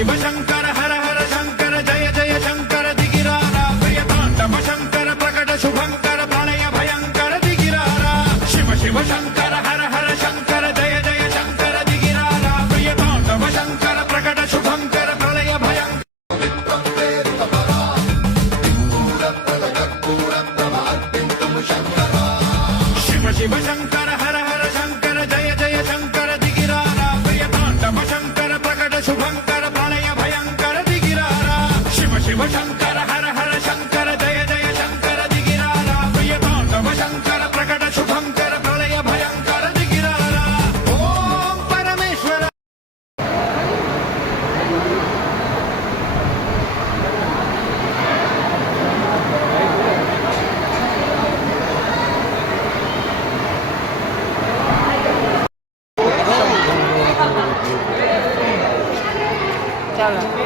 शिव शंकर हर हर शंकर जय जय शंकर दिगिरारा प्रिय तांडव शंकर प्रकट शुभंकर प्रणय भयंकर दिगिरारा शिव शिव शंकर हर हर शंकर जय जय शंकर दिगिरारा प्रिय तांडव शंकर प्रकट शुभंकर प्रणय भयंकर शिव शिव शंकर हर हर शंकर जय जय शंकर दिगिरारा प्रिय तांडव शंकर प्रकट शुभंकर प्रणय भयंकर दिगिरारा शिव शिव शंकर हर हर शंकर जय जय शंकर दिगिरारा प्रिय तांडव शंकर प्रकट शुभंकर प्रणय भयंकर दिगिरारा ओम परमेश्वर चलो